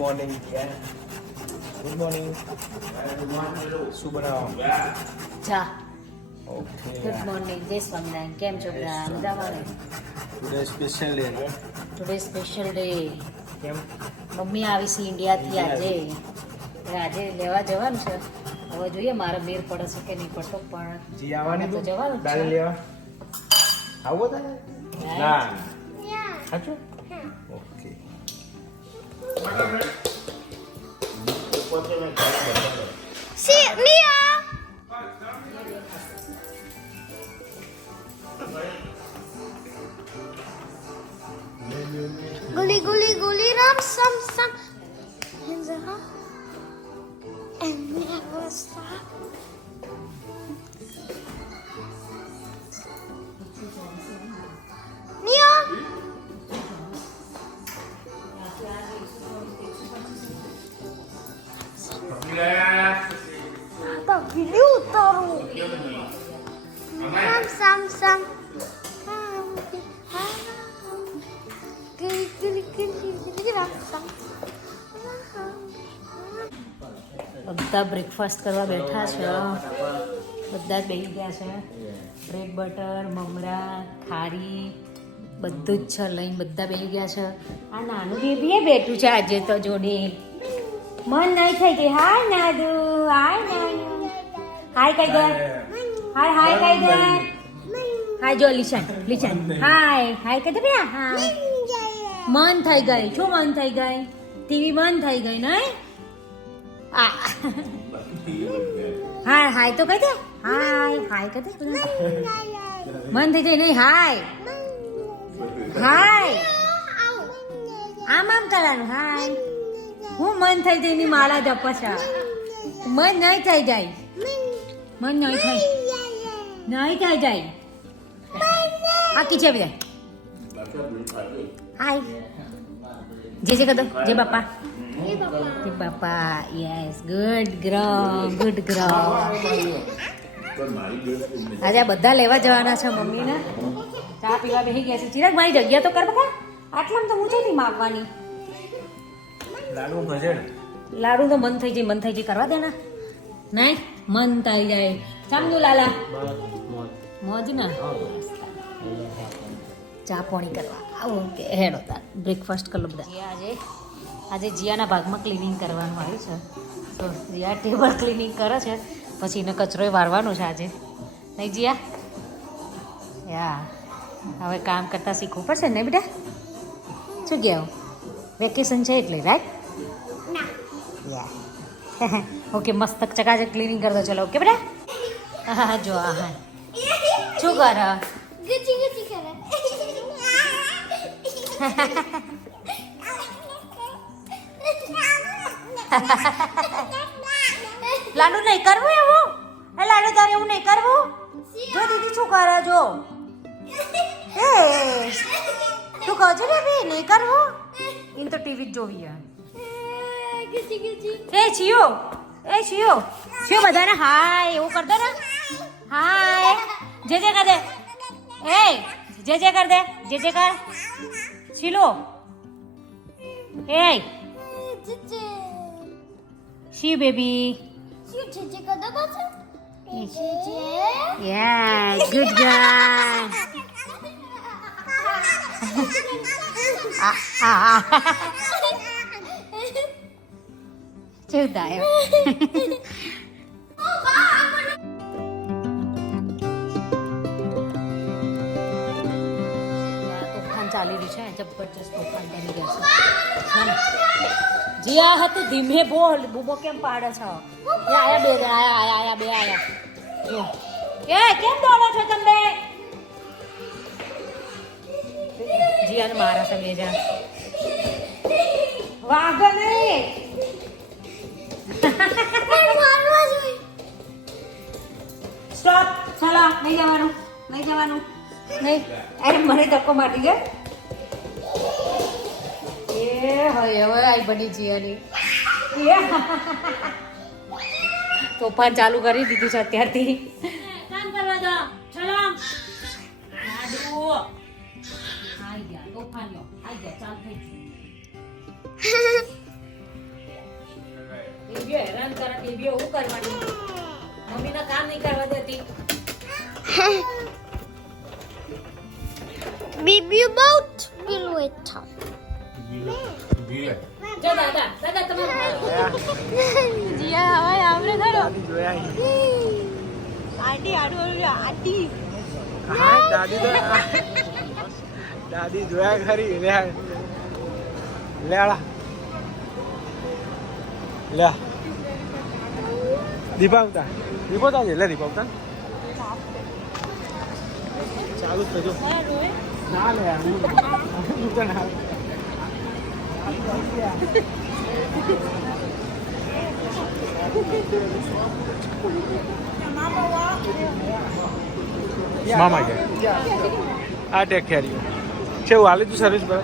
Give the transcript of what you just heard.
Morning good morning શું બનાવો ચા. ઓકે ગુડ મોર્નિંગ, જય સ્વામિનારાયણ. કેમ છો બધા? મજામાં ને? Today special day today special day. કેમ મમ્મી આવી છે ઇન્ડિયાથી આજે. એટલે આજે લેવા જવાનું છે. હવે જોઈએ મારે મેર પડે છે કે નહીં પડતો, પણ જી આવવાની તો જવાનું જ દાળ છે. લેવા આવો તારે ના સાચું okay Guli guli guli ram sam sam. And never stop. Nia. Tak video taruh. Sam sam sam. બધા બ્રેકફાસ્ટ કરવા બેઠા છે. બધા જ બેસી ગયા છે. બ્રેડ બટર, મમરા, ખારી બધું જ છે લઈને બધા બેસી ગયા છે. આ નાનું બેબી બેઠું છે આજે તો જોડે. મન નહીં થઈ ગઈ. હાય નાદુ, હાય નાનુ. હાય કઈ દે. હાય હાય કઈ દે. હાય જો લીશન લીશન. હાય હાય કઈ દે બે. હાય. મન થઈ ગઈ. શું મન થઈ ગઈ? ટીવી મન થઈ ગઈ નહીં? આ હાય હાય તો કહી દે. હાય હાય કહી દે. મન થઈ જાય નહીં? હાય હાય આમ આમ કરવાનું. હાય હું મન થઈ જાય ની માળા જપસા. મન નહીં થઈ જાય. મન નહીં થઈ નહીં થઈ જાય. આકી છે બધા. હાય જે કહો જે બાપા. જય બાપા. યસ ગુડ ગ્રહ ગુડ ગ્રહ. આજે આ બધા લેવા જવાના છે મમ્મીને. ચા પીવા બેસી ગયા છે. ચિરાગ મારી જગ્યા તો કર બકા. આટલામાં તો હું નથી માગવાની. લાડુ ભજણ લાડુ તો મન થઈ જાય કરવા દેના નહીં. મન થઈ જાય. સમજુ લાલા મોજ ના. ચા પાણી કરવા ઓકે હેડો તાર બ્રેકફાસ્ટ કરી લો બધા. આજે જીયાના ભાગમાં ક્લિનિંગ કરવાનું આવ્યું છે. તો જીયા ટેબલ ક્લિનિંગ કરે છે, પછી એને કચરો વારવાનો છે આજે. નહીં જીયા? યા હવે કામ કરતાં શીખવું પડશે ને બેટા? શું કહેવું? વેકેશન છે એટલે રાઈટ? યા ઓકે મસ્ત ચકાચક ક્લિનિંગ કરતો. ચલો ઓકે બેટા. હા જો હા શું કર? Gucci gucci કરે. લાડુ નહીં કરવું એવું? એ લાડુ તારે એવું નહીં કરવું. જો દીદી શું કરે જો. એ તું કહો છો ને બી નહીં કરવું. એને તો ટીવી જ જોવી. Gucci gucci. એ છીયો છીયો બધાને હાય એવું કર દે ને. હાય જે કર દે. એ જે કર દે. જે કર છીલો. એ Cici. શી baby. Cici kada baca? Cici. Yes good girl. ચુદાય તોફાન ચાલી રહ્યું છે. જબરજસ્ત તોફાન ચાલી ગયા છે. જીયા હતું ધીમે બોલ. બુબો કેમ પાડે છે? આયા બે જણા આયા બે આયા. જો એ કેમ દોડો છો તમે? જીયાને મારા છે બે જણા. વાઘ નહીં. સ્ટોપ. ચલો નહીં જવાનું નહીં. અરે મને ધક્કો મારી ગયો. એ હવે આઈ બની જીયાની. તોફાન ચાલુ કરી દીધું છે અત્યારથી. કામ કરવા દો. ચલો લાડુ આઈ ગયા. તોફાન આઈ ગયા. ચાલ થઈ ગયું. બેબીઓ હેરાન કરે બેબીઓ શું કરવાની મમ્મીના કામ નહીં કરવા દેતી બીબી બહુ પેલું એ था ગીલે જો દાદા દાદા તમે જીયા હવે આપણે ધરો જોયા આડી આડું આડી હા દાદી જોયા ખરી લે લેડા લે દીપાવતા દીપોતા છે લે દીપાવતા ચાલુ જ થજો ના લે હું તો ના મામા ગયા આ ટેક કેરી છે હાલે તું સર્વિસ પર